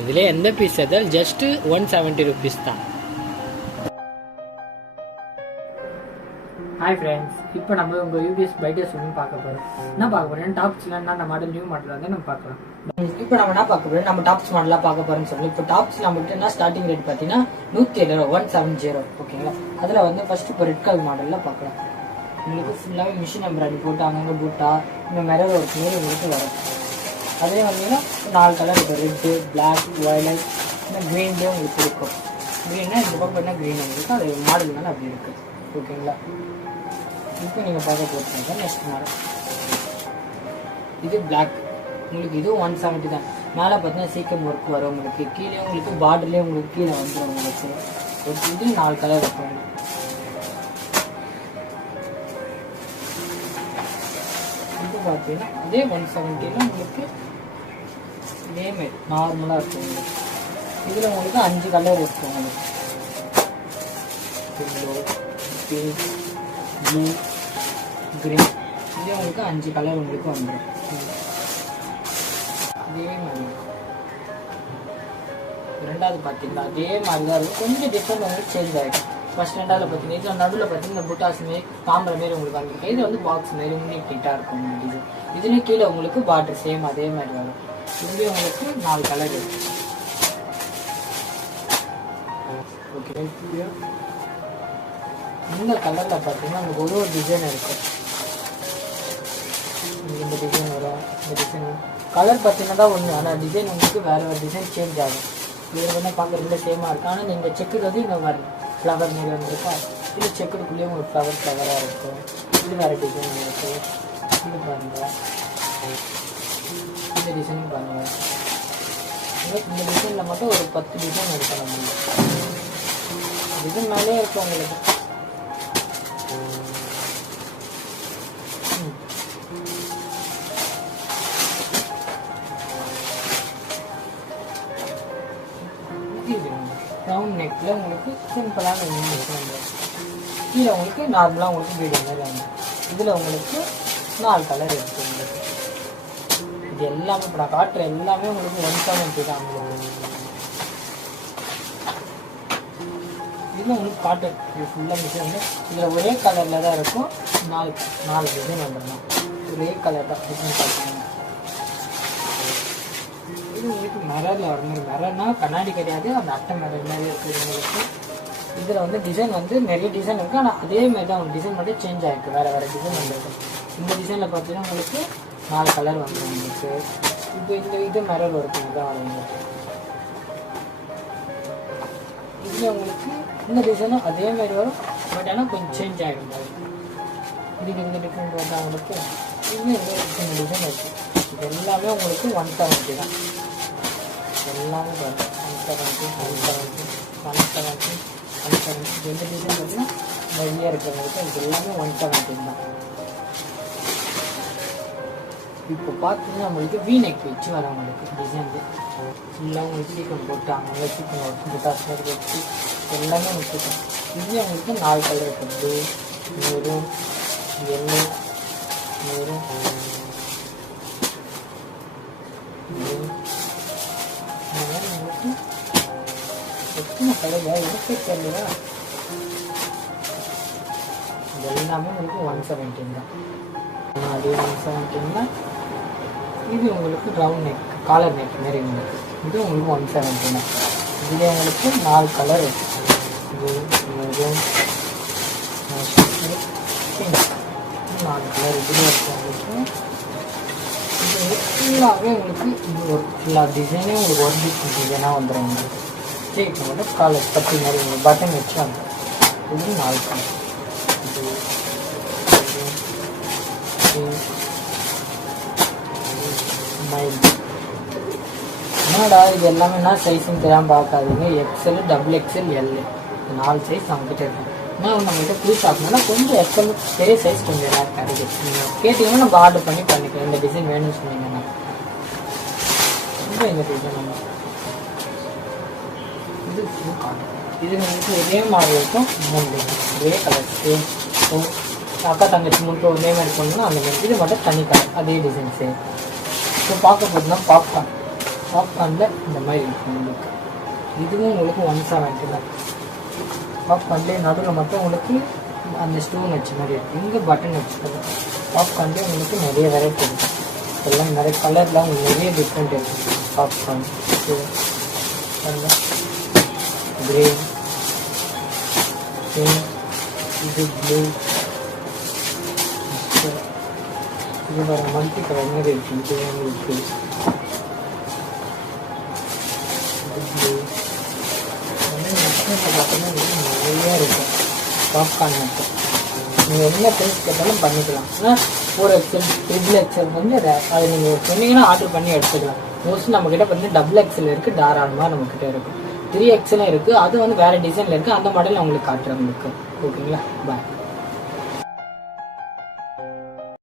இதில் எந்த பீஸ் எதால் ஜஸ்ட்டு 170 rupees தான். ஹாய் ஃப்ரெண்ட்ஸ், இப்போ நம்ம உங்கள் யூபிஎஸ் பைட்டஸ் ஒன்று பார்க்க போகிறோம். என்ன பார்க்க போகிறோம், டாப்ஸ்லாம் நம்ம மாடல் நியூ மாடல் வந்து நம்ம பார்க்கலாம். இப்போ நம்ம என்ன பார்க்க போகிறோம், நம்ம டாப்ஸ் மாடலாக பார்க்க போகிறோம்னு சொல்லி. இப்போ டாப்ஸ் நம்மகிட்ட என்ன ஸ்டார்டிங் ரேட் பார்த்தீங்கன்னா 170 ஓகேங்களா. அதில் வந்து ஃபர்ஸ்ட் இப்போ ரெட் கலர் மாடலில் பார்க்கலாம். உங்களுக்கு ஃபுல்லாகவே மிஷின் எம்ப்ராய்டரி போட்டு அங்கங்கே பூட்டா இந்த மிரர் ஒர்க் மாரி உங்களுக்கு வரும். அதே வந்தீங்கன்னா 4 கலர் இருக்கும், ரெட்டு, பிளாக், வயலட், இன்னும் க்ரீன்லேயும் உங்களுக்கு இருக்கும். க்ரீன்னா இந்த பக்கம் என்ன க்ரீன் உங்களுக்கு அது மாடல்னால அப்படி இருக்குது ஓகேங்களா. இப்போ நீங்கள் பார்க்க போட்டுருங்க நெக்ஸ்ட் மாடல். இது பிளாக், உங்களுக்கு இது 170 தான். மேலே பார்த்தீங்கன்னா சீக்கிரம் ஒர்க் வரும் உங்களுக்கு. கீழே உங்களுக்கு பார்டர்லேயே உங்களுக்கு கீழே வந்துடும் உங்களுக்கு. இது 4 கலர் இருக்கும். இது பார்த்தீங்கன்னா அதே 170 உங்களுக்கு இதேமாரி நார்மலாக இருக்கும் உங்களுக்கு. இதில் உங்களுக்கு 5 கலர் இருக்கும் உங்களுக்கு. எல்லோ, பிங்க், ப்ளூ, கிரீன், இதே உங்களுக்கு 5 கலர் உங்களுக்கு வந்துடும். இதே மாதிரி ரெண்டாவது பார்த்தீங்களா அதே மாதிரி தான் இருக்கும். கொஞ்சம் டிஃப்ரெண்ட் உங்களுக்கு சேஞ்ச் ஆகிடும். ஃபர்ஸ்ட் ரெண்டாவது பார்த்தீங்கன்னா இதில் நடுவில் பார்த்தீங்கன்னா இந்த புட்டாஸ் மாரி தாமரை மாரி உங்களுக்கு வந்துருக்கும். இது வந்து பாக்ஸ் மாரி உங்களுக்கு நீட்டாக இருக்கும் உங்களுக்கு. இதுலேயும் கீழே உங்களுக்கு பார்டர் சேம் அதே மாதிரி வரும். இதுலேயும் உங்களுக்கு 4 கலர் இருக்கு ஓகே. இந்த கலரில் பார்த்தீங்கன்னா உங்களுக்கு ஒரு டிசைன் இருக்கும். இந்த டிசைன் வரும், இந்த டிசைன் கலர் பார்த்தீங்கன்னா தான் ஒன்று, ஆனால் டிசைன் உங்களுக்கு வேறு ஒரு டிசைன் சேஞ்ச் ஆகும். இது வந்து பார்க்க ரெண்டு சேமாக இருக்கும். ஆனால் நீங்கள் செக்குக்கு வந்து இங்கே வரும் ஃப்ளவர் மாரி வந்துருக்கா. இது செக்குக்குள்ளேயும் உங்களுக்கு ஃப்ளவராக இருக்கும். இது வேறு டிசைன் இருக்குது. இது பாருங்கள், இந்த டிசைனும் பாருங்கள். இந்த டிசைனில் மட்டும் ஒரு 10 டிசைன் இருக்கும். நம்மளுக்கு டிசைன் மேலே இருக்கும் உங்களுக்கு. ரவுண்ட் நெக்கில் உங்களுக்கு சிம்பிளான கீழே உங்களுக்கு நார்மலாக உங்களுக்கு வீடியோ மாதிரி வாங்க. இதில் உங்களுக்கு 4 கலர் இருக்குது உங்களுக்கு. இது எல்லாமே இப்போ நான் காட்டுற எல்லாமே உங்களுக்கு 170 தான் உங்களுக்கு. இதில் உங்களுக்கு காட்டன் இது ஃபுல்லாக மிஷின் வந்து இதில் ஒரே கலரில் தான் இருக்கும். 4 டிசைன் வந்துடணும். ஒரே கலர் தான் டிசைன் பார்த்தீங்கன்னா. இது உங்களுக்கு மிரரில் வர மாதிரி, மிரர்னா கண்ணாடி கிடையாது, அந்த அட்டை மிரர் மாதிரி இருக்குது உங்களுக்கு. இதில் வந்து டிசைன் வந்து நிறைய டிசைன் இருக்குது. ஆனால் அதே மாதிரி தான் உங்களுக்கு டிசைன் மட்டும் சேஞ்ச் ஆகிருக்கு, வேறு வேறு டிசைன் வந்துருக்கு. இந்த டிசைனில் பார்த்தீங்கன்னா உங்களுக்கு 4 கலர் வந்துடும் உங்களுக்கு. இது மிரர் ஒர்க்கு தான் வரும் உங்களுக்கு. இதில் உங்களுக்கு இந்த டிசைனும் அதே மாதிரி வரும், பட் ஆனால் கொஞ்சம் சேஞ்ச் ஆகிடும். இதுக்கு இந்த டிஃப்ரெண்ட் வந்தால் உங்களுக்கு இன்னும் இந்த டிசைன் இருக்குது. இது எல்லாமே உங்களுக்கு 170 தான். எல்லாமே வரும் 170, 170, 170, 170. எந்த டிசைன் பார்த்தீங்கன்னா நிறைய இருக்கிறவங்களுக்கு இது எல்லாமே 170 தான். இப்போ பார்த்தீங்கன்னா உங்களுக்கு வீநெக் வச்சு வர உங்களுக்கு டிசைன் ஃபுல்லாக உங்களுக்கு சீக்கிரம் போட்டு அங்கே சீக்கிரம் ஒர்க் புட்டாஸ் மாதிரி வச்சு எல்லாமே வச்சுருக்கோம். இதுலேயே உங்களுக்கு 4 கலர் இருக்குது. மெரூன், எல்லோ, மெரூன், உங்களுக்கு எத்தனை கலர் எடுக்க தெரியல. இது எல்லாமே உங்களுக்கு 170 தான். அதே 170 இது உங்களுக்கு ரவுண்ட் நெக், காலர் நெக் மாரி உங்களுக்கு. இது உங்களுக்கு 170 தான். இதில் உங்களுக்கு 4 கலர் இருக்குது. இது மெரூன், பிங்க், 4 கலர் இதுலேயே இருக்குது உங்களுக்கு. இது ஃபுல்லாகவே உங்களுக்கு இது ஒரு ஃபுல்லாக டிசைனே உங்களுக்கு ஒரு டிசைனாக வந்துடும் உங்களுக்கு. ஸ்ட்ரெயிட் மட்டும் காலர் பட்டி மாதிரி உங்களுக்கு பட்டன் வச்சு வந்துடும். இது 4 கலர். என்னடா இது எல்லாமே என்ன சைஸ்ன்னு தெரியாமல் பார்க்காதீங்க. XL, XXL, L 4 சைஸ் நம்மகிட்ட இருக்கும். ஆனால் நம்மகிட்ட புது ஷாப்னால கொஞ்சம் XL பெரிய சைஸ் கொஞ்சம் எல்லாரும் கிடைக்கும். நீங்கள் கேட்டீங்கன்னா நம்ம ஆர்டர் பண்ணி பண்ணிக்கலாம். இந்த டிசைன் வேணும்னு சொன்னீங்கன்னா இந்த டிசைன் நம்ம இது ஃபுல் காட்டன். இது வந்துட்டு ஒரே மாதிரி இருக்கும். 3 டிசைன் ஒரே கலர் சேம். அக்கா தங்கச்சி மட்டும் ஒரே மாதிரி போனோம்னா அந்த மாதிரி. இது மட்டும் தனி கலர் அதே டிசைன் சேம். இப்போ பார்க்க போதுன்னா பாப்கார்ன் பாப்கார்னில் இந்த மாதிரி இருக்கும் உங்களுக்கு. இதுவும் உங்களுக்கு 170 தான். பாப்கார்ன்லேயே நடுவில் மட்டும் உங்களுக்கு அந்த ஸ்டோன் வச்ச மாதிரி இருக்குது. இங்கே பட்டன் வச்சுக்கோங்க. பாப்கார்ன்லேயே உங்களுக்கு நிறைய வெரைட்டி இருக்குது. எல்லாம் நிறைய கலர்லாம் உங்களுக்கு நிறைய டிஃப்ரெண்ட் இருக்குது. பாப்கார்ன் கிரே, இது ப்ளூ, இது வேறு மல்டி கலர் மாதிரி இருக்குது. இது உங்களுக்கு பார்த்தீங்கன்னா நிறையா இருக்கும் பாப்கார்ன் மட்டும். நீங்கள் என்ன டேஸ்ட் கேட்டாலும் பண்ணிக்கலாம். ஆனால் 4XL, XXL வந்து அதை நீங்கள் சொன்னீங்கன்னா ஆர்டர் பண்ணி எடுத்துக்கலாம். மோஸ்ட்லி நம்மக்கிட்ட வந்து XXL இருக்குது, தாராளமாக நம்மக்கிட்ட இருக்கும். 3XL இருக்குது, அது வந்து வேறு டிசைனில் இருக்குது. அந்த மாடல் நான் உங்களுக்கு காட்டுறேன் உங்களுக்கு. ஓகேங்களா? பாய்.